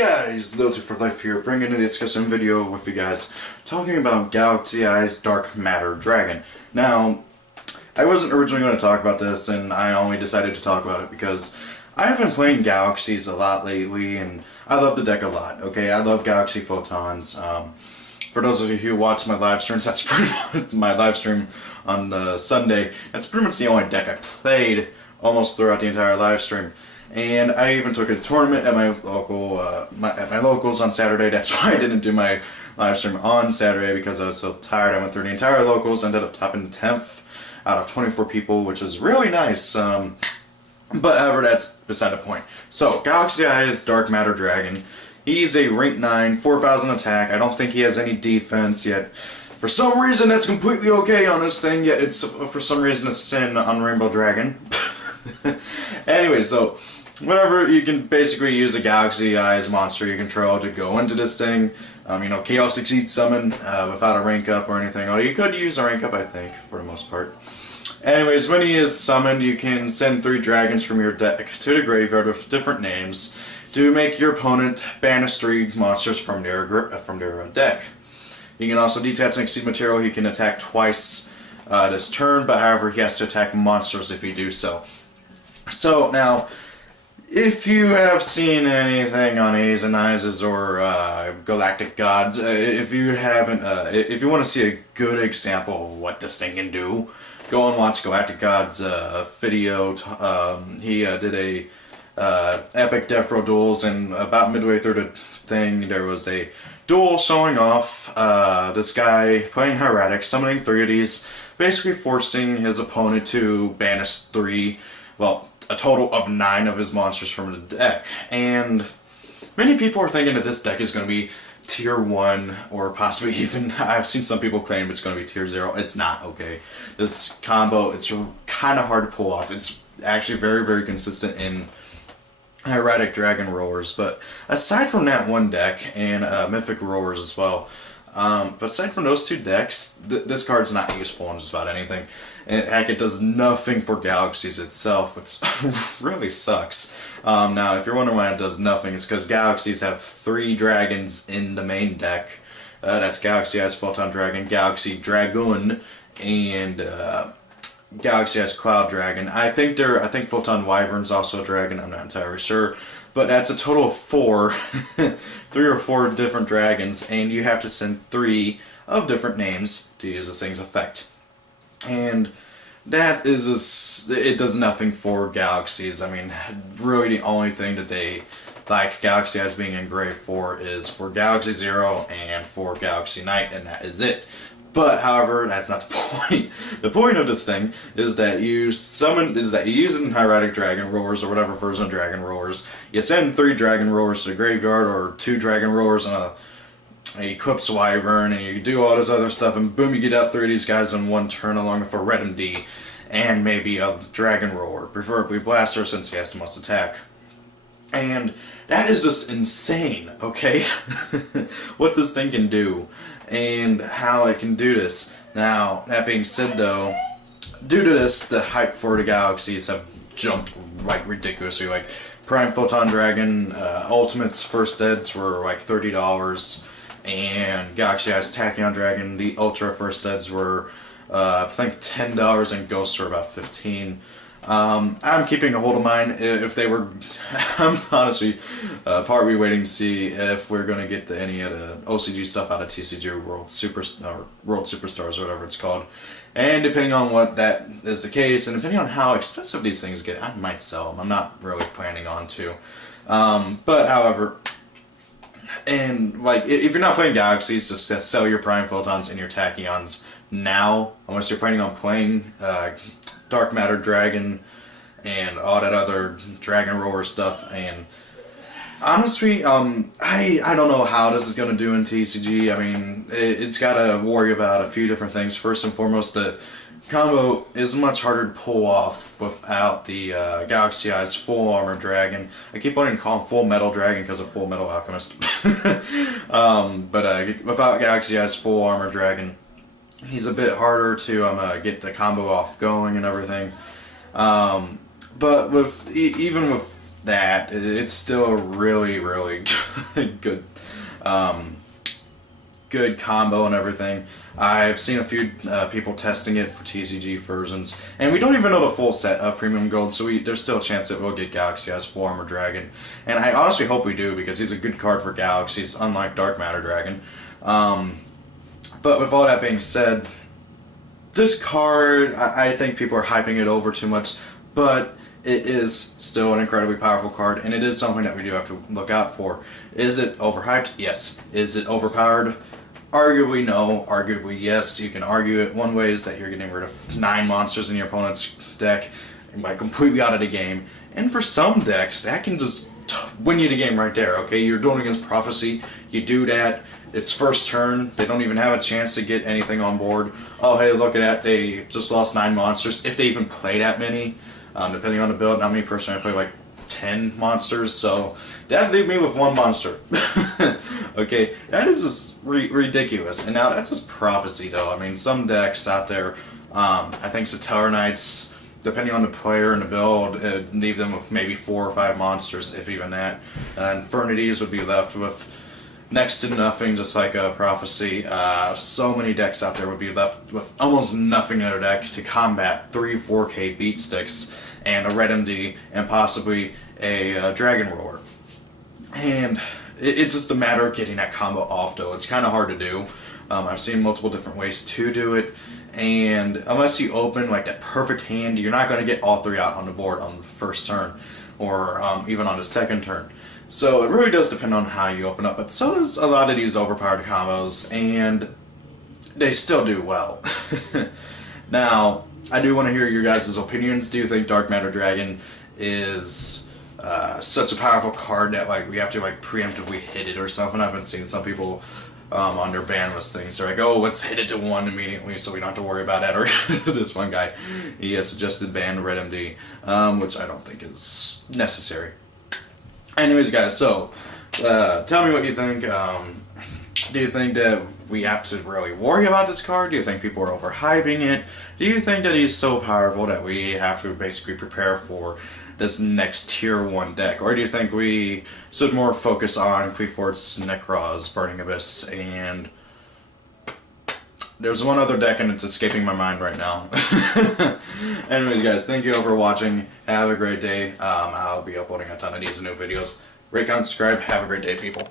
guys, Loyalty for Life here, bringing a discussion video with you guys, talking about Galaxy Eyes Dark Matter Dragon. Now, I wasn't originally going to talk about this, and I only decided to talk about it because I have been playing Galaxies a lot lately, and I love the deck a lot, okay? I love Galaxy Photons. For those of you who watch my live streams, that's pretty much my live stream on Sunday. That's pretty much the only deck I played almost throughout the entire live stream. And I even took a tournament at my local, at my locals on Saturday. That's why I didn't do my live stream on Saturday, because I was so tired. I went through the entire locals, ended up topping 10th out of 24 people, which is really nice. But however, that's beside the point. So, Galaxy Eyes Dark Matter Dragon. He's a rank 9, 4,000 attack. I don't think he has any defense yet. For some reason, that's completely okay on this thing, yet it's for some reason a sin on Rainbow Dragon. Anyway, so whenever you can basically use a Galaxy Eyes monster you control to go into this thing, Chaos Exceed Summon without a rank up or anything. Although you could use a rank up, I think, for the most part. Anyways, when he is summoned, you can send 3 dragons from your deck to the graveyard with different names to make your opponent banish 3 monsters from their deck. You can also detach and exceed material. He can attack twice this turn, but however, he has to attack monsters if you do so. So now, if you have seen anything on A's and I's or Galactic Gods, if you haven't, if you want to see a good example of what this thing can do, go and watch Galactic Gods' video. He did a epic Devpro duels, and about midway through the thing, there was a duel showing off this guy playing Hieratic, summoning 3 of these, basically forcing his opponent to banish 3, well, a total of 9 of his monsters from the deck. And many people are thinking that this deck is going to be tier 1, or possibly even, I've seen some people claim it's going to be tier 0. It's not, okay? This combo, it's kind of hard to pull off. It's actually very, very consistent in Hieratic Dragon Roars, but aside from that one deck, and Mythic Roars as well, but aside from those 2 decks, this card's not useful in just about anything. And heck, it does nothing for Galaxies itself, which really sucks. Now, if you're wondering why it does nothing, it's because Galaxies have 3 dragons in the main deck. That's Galaxy Eyes Photon Dragon, Galaxy Dragoon, and Galaxy Eyes Cloud Dragon. I think Photon Wyvern's also a dragon, I'm not entirely sure. But that's a total of 4, 3 or 4 different dragons, and you have to send 3 of different names to use this thing's effect. And that is it does nothing for Galaxies. I mean, really the only thing that they like Galaxy Eyes being engraved for is for Galaxy 0 and for Galaxy Knight, and that is it. But, however, that's not the point. The point of this thing is that you use it in Hieratic Dragon Roars, or whatever version of Dragon Roars. You send 3 Dragon Roars to the graveyard, or 2 Dragon Roars and a Eclipse Wyvern, and you do all this other stuff, and boom, you get out 3 of these guys in one turn, along with a Red MD, and maybe a Dragon Roar, preferably Blaster, since he has the most attack. And that is just insane, okay? What this thing can do, and how it can do this. Now, that being said though, due to this, the hype for the Galaxies have jumped like ridiculously. Like, Prime Photon Dragon Ultimate's first eds were like $30, and Galaxy Eyes Tachyon Dragon, the Ultra first eds were I think $10, and Ghosts were about $15. I'm keeping a hold of mine. If they were, I'm honestly partly waiting to see if we're going to get any of the OCG stuff out of TCG World Superstars, or whatever it's called. And depending on what that is the case, and depending on how expensive these things get, I might sell them. I'm not really planning on to. But however, and like, if you're not playing Galaxies, just sell your Prime Photons and your Tachyons now, unless you're planning on playing Dark Matter Dragon and all that other Dragon Roar stuff. And honestly, I don't know how this is going to do in TCG. I mean, it's got to worry about a few different things. First and foremost, the combo is much harder to pull off without the Galaxy Eyes Full Armor Dragon. I keep wanting to call him Full Metal Dragon because of Full Metal Alchemist. But without Galaxy Eyes Full Armor Dragon, he's a bit harder to get the combo off going and everything. But even with that it's still a really, really good, good combo and everything. I've seen a few people testing it for TCG versions, and we don't even know the full set of Premium Gold, so there's still a chance that we'll get Galaxy Eyes Full Armor Dragon. And I honestly hope we do, because he's a good card for Galaxies, unlike Dark Matter Dragon. But with all that being said, this card, I think people are hyping it over too much, but it is still an incredibly powerful card, and it is something that we do have to look out for. Is it overhyped? Yes. Is it overpowered? Arguably no, arguably yes. You can argue it one way is that you're getting rid of 9 monsters in your opponent's deck by completely out of the game. And for some decks, that can just win you the game right there, okay? You're dueling against Prophecy, you do that, it's first turn, they don't even have a chance to get anything on board. Oh hey, look at that, they just lost 9 monsters, if they even play that many, depending on the build. Not me personally, I play like 10 monsters, so that leave me with 1 monster. Okay, that is just ridiculous. And now that's just Prophecy though. I mean, some decks out there, I think Satellar Knights, depending on the player and the build, leave them with maybe 4 or 5 monsters, if even that. Infernities would be left with next to nothing, just like a Prophecy. So many decks out there would be left with almost nothing in their deck to combat 3-4K beat sticks and a Red MD and possibly a Dragon Roller. And it's just a matter of getting that combo off, though. It's kind of hard to do. I've seen multiple different ways to do it, and unless you open like that perfect hand, you're not going to get all 3 out on the board on the first turn, or even on the second turn. So it really does depend on how you open up, but so does a lot of these overpowered combos, and they still do well. Now, I do want to hear your guys' opinions. Do you think Dark Matter Dragon is such a powerful card that like we have to like preemptively hit it or something? I've been seeing some people on their ban list things. They're like, oh, let's hit it to 1 immediately so we don't have to worry about that. Or this one guy, he has suggested ban Red MD, which I don't think is necessary. Anyways, guys, so tell me what you think. Do you think that we have to really worry about this card? Do you think people are overhyping it? Do you think that he's so powerful that we have to basically prepare for this next tier 1 deck? Or do you think we should more focus on Qliphort's Nekroz, Burning Abyss, and there's one other deck and it's escaping my mind right now. Anyways, guys, thank you all for watching. Have a great day. I'll be uploading a ton of these new videos. Rate, comment, subscribe. Have a great day, people.